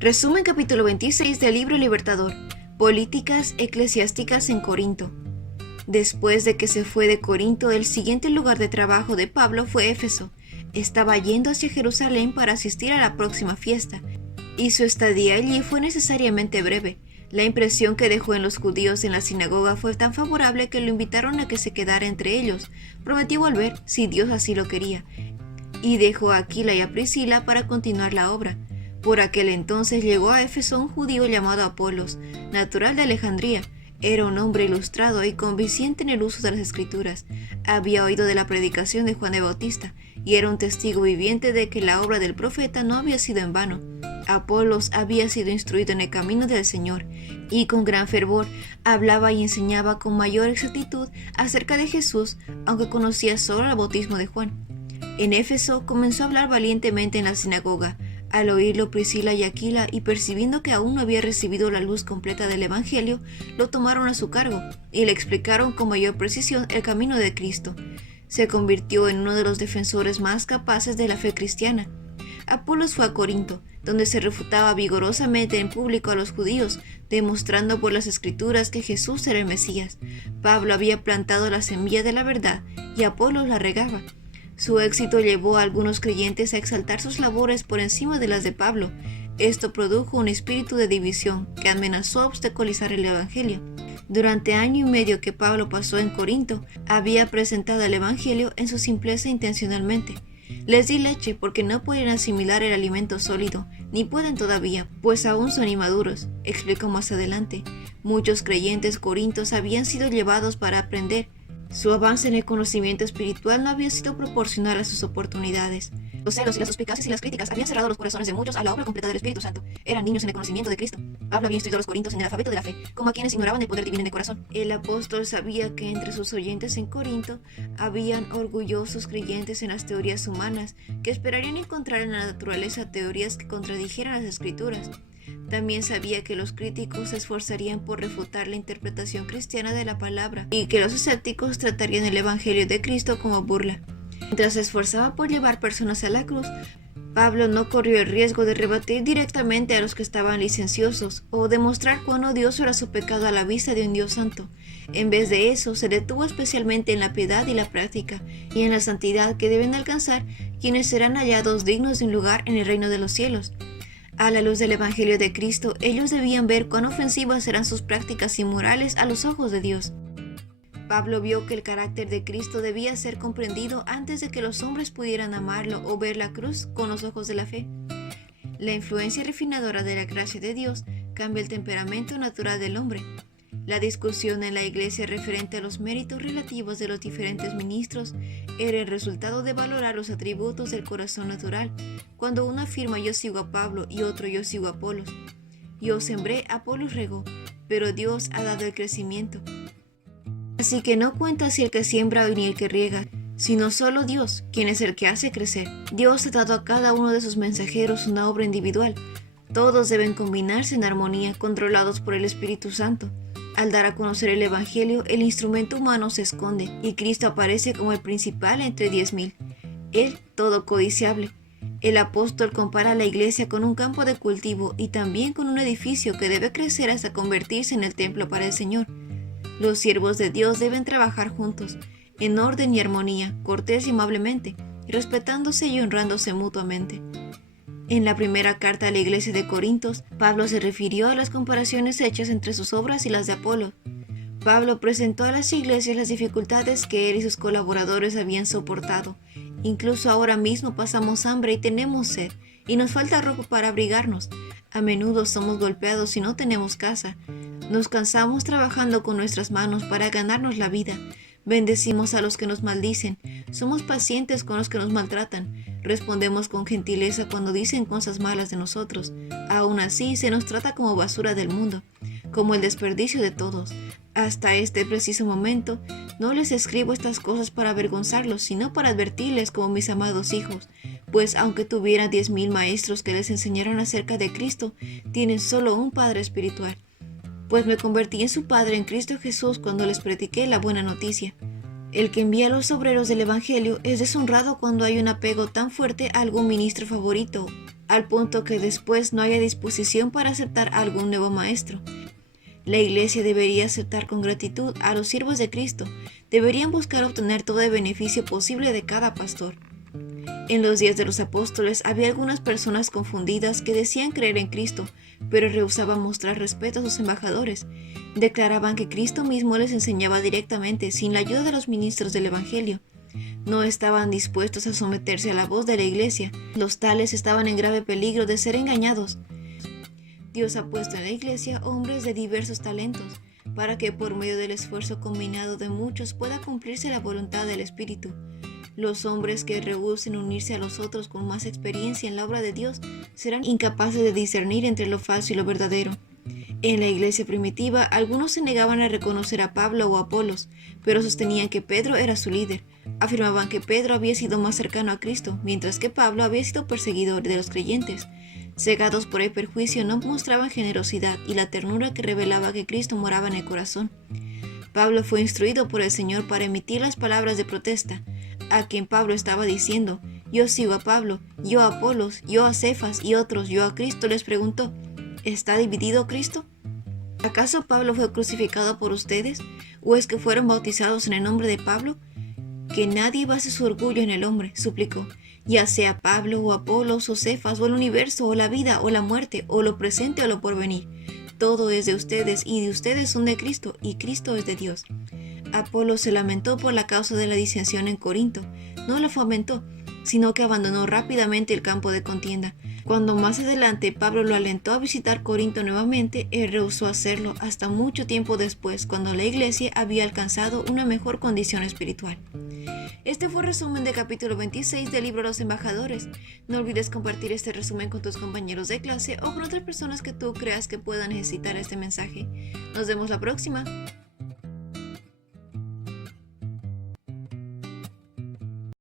Resumen capítulo 26 del libro Libertador. Políticas eclesiásticas en Corinto. Después de que se fue de Corinto, el siguiente lugar de trabajo de Pablo fue Éfeso. Estaba yendo hacia Jerusalén para asistir a la próxima fiesta, y su estadía allí fue necesariamente breve. La impresión que dejó en los judíos en la sinagoga fue tan favorable que lo invitaron a que se quedara entre ellos. Prometió volver, si Dios así lo quería, y dejó a Aquila y a Priscila para continuar la obra. Por aquel entonces llegó a Éfeso un judío llamado Apolos, natural de Alejandría. Era un hombre ilustrado y convincente en el uso de las escrituras. Había oído de la predicación de Juan el Bautista, y era un testigo viviente de que la obra del profeta no había sido en vano. Apolos había sido instruido en el camino del Señor, y con gran fervor hablaba y enseñaba con mayor exactitud acerca de Jesús, aunque conocía solo el bautismo de Juan. En Éfeso comenzó a hablar valientemente en la sinagoga. Al oírlo Priscila y Aquila, y percibiendo que aún no había recibido la luz completa del Evangelio, lo tomaron a su cargo y le explicaron con mayor precisión el camino de Cristo. Se convirtió en uno de los defensores más capaces de la fe cristiana. Apolos fue a Corinto, donde se refutaba vigorosamente en público a los judíos, demostrando por las Escrituras que Jesús era el Mesías. Pablo había plantado la semilla de la verdad y Apolos la regaba. Su éxito llevó a algunos creyentes a exaltar sus labores por encima de las de Pablo. Esto produjo un espíritu de división que amenazó obstaculizar el Evangelio. Durante año y medio que Pablo pasó en Corinto, había presentado el Evangelio en su simpleza intencionalmente. Les di leche porque no pueden asimilar el alimento sólido, ni pueden todavía, pues aún son inmaduros, explicó más adelante. Muchos creyentes corintios habían sido llevados para aprender. Su avance en el conocimiento espiritual no había sido proporcional a sus oportunidades. Los celos y las suspicacias y las críticas habían cerrado los corazones de muchos a la obra completa del Espíritu Santo. Eran niños en el conocimiento de Cristo. Pablo había instruido a los corintios en el alfabeto de la fe, como a quienes ignoraban el poder divino en el corazón. El apóstol sabía que entre sus oyentes en Corinto habían orgullosos creyentes en las teorías humanas que esperarían encontrar en la naturaleza teorías que contradijeran las Escrituras. También sabía que los críticos se esforzarían por refutar la interpretación cristiana de la palabra y que los escépticos tratarían el Evangelio de Cristo como burla. Mientras se esforzaba por llevar personas a la cruz, Pablo no corrió el riesgo de rebatir directamente a los que estaban licenciosos o demostrar cuán odioso era su pecado a la vista de un Dios santo. En vez de eso, se detuvo especialmente en la piedad y la práctica y en la santidad que deben alcanzar quienes serán hallados dignos de un lugar en el reino de los cielos. A la luz del Evangelio de Cristo, ellos debían ver cuán ofensivas eran sus prácticas inmorales a los ojos de Dios. Pablo vio que el carácter de Cristo debía ser comprendido antes de que los hombres pudieran amarlo o ver la cruz con los ojos de la fe. La influencia refinadora de la gracia de Dios cambia el temperamento natural del hombre. La discusión en la iglesia referente a los méritos relativos de los diferentes ministros era el resultado de valorar los atributos del corazón natural. Cuando uno afirma yo sigo a Pablo y otro yo sigo a Apolos. Yo sembré, Apolos regó, pero Dios ha dado el crecimiento. Así que no cuenta si el que siembra ni el que riega, sino solo Dios, quien es el que hace crecer. Dios ha dado a cada uno de sus mensajeros una obra individual. Todos deben combinarse en armonía, controlados por el Espíritu Santo. Al dar a conocer el Evangelio, el instrumento humano se esconde y Cristo aparece como el principal entre 10,000. Él, todo codiciable. El apóstol compara a la iglesia con un campo de cultivo y también con un edificio que debe crecer hasta convertirse en el templo para el Señor. Los siervos de Dios deben trabajar juntos, en orden y armonía, cortés y amablemente, respetándose y honrándose mutuamente. En la primera carta a la iglesia de Corintios, Pablo se refirió a las comparaciones hechas entre sus obras y las de Apolo. Pablo presentó a las iglesias las dificultades que él y sus colaboradores habían soportado. Incluso ahora mismo pasamos hambre y tenemos sed, y nos falta ropa para abrigarnos. A menudo somos golpeados y no tenemos casa. Nos cansamos trabajando con nuestras manos para ganarnos la vida. Bendecimos a los que nos maldicen. Somos pacientes con los que nos maltratan. Respondemos con gentileza cuando dicen cosas malas de nosotros. Aún así, se nos trata como basura del mundo, como el desperdicio de todos. Hasta este preciso momento, no les escribo estas cosas para avergonzarlos, sino para advertirles como mis amados hijos. Pues aunque tuvieran 10,000 maestros que les enseñaran acerca de Cristo, tienen solo un Padre espiritual. Pues me convertí en su Padre en Cristo Jesús cuando les prediqué la buena noticia. El que envía a los obreros del Evangelio es deshonrado cuando hay un apego tan fuerte a algún ministro favorito, al punto que después no haya disposición para aceptar a algún nuevo maestro. La Iglesia debería aceptar con gratitud a los siervos de Cristo. Deberían buscar obtener todo el beneficio posible de cada pastor. En los días de los apóstoles había algunas personas confundidas que decían creer en Cristo, pero rehusaban mostrar respeto a sus embajadores. Declaraban que Cristo mismo les enseñaba directamente, sin la ayuda de los ministros del Evangelio. No estaban dispuestos a someterse a la voz de la Iglesia. Los tales estaban en grave peligro de ser engañados. Dios ha puesto en la Iglesia hombres de diversos talentos, para que por medio del esfuerzo combinado de muchos pueda cumplirse la voluntad del Espíritu. Los hombres que rehúsen unirse a los otros con más experiencia en la obra de Dios serán incapaces de discernir entre lo falso y lo verdadero. En la iglesia primitiva, algunos se negaban a reconocer a Pablo o a Apolos, pero sostenían que Pedro era su líder. Afirmaban que Pedro había sido más cercano a Cristo, mientras que Pablo había sido perseguidor de los creyentes. Cegados por el perjuicio, no mostraban generosidad y la ternura que revelaba que Cristo moraba en el corazón. Pablo fue instruido por el Señor para emitir las palabras de protesta, a quien Pablo estaba diciendo: yo sigo a Pablo, yo a Apolos, yo a Cefas y otros, yo a Cristo. Les preguntó: ¿está dividido Cristo? ¿Acaso Pablo fue crucificado por ustedes? ¿O es que fueron bautizados en el nombre de Pablo? Que nadie base su orgullo en el hombre, suplicó, ya sea Pablo o Apolos o Cefas o el universo o la vida o la muerte o lo presente o lo porvenir. Todo es de ustedes y de ustedes son de Cristo y Cristo es de Dios. Apolo se lamentó por la causa de la disensión en Corinto. No la fomentó, sino que abandonó rápidamente el campo de contienda. Cuando más adelante Pablo lo alentó a visitar Corinto nuevamente, él rehusó hacerlo hasta mucho tiempo después, cuando la iglesia había alcanzado una mejor condición espiritual. Este fue el resumen del capítulo 26 del libro Los Embajadores. No olvides compartir este resumen con tus compañeros de clase o con otras personas que tú creas que puedan necesitar este mensaje. Nos vemos la próxima.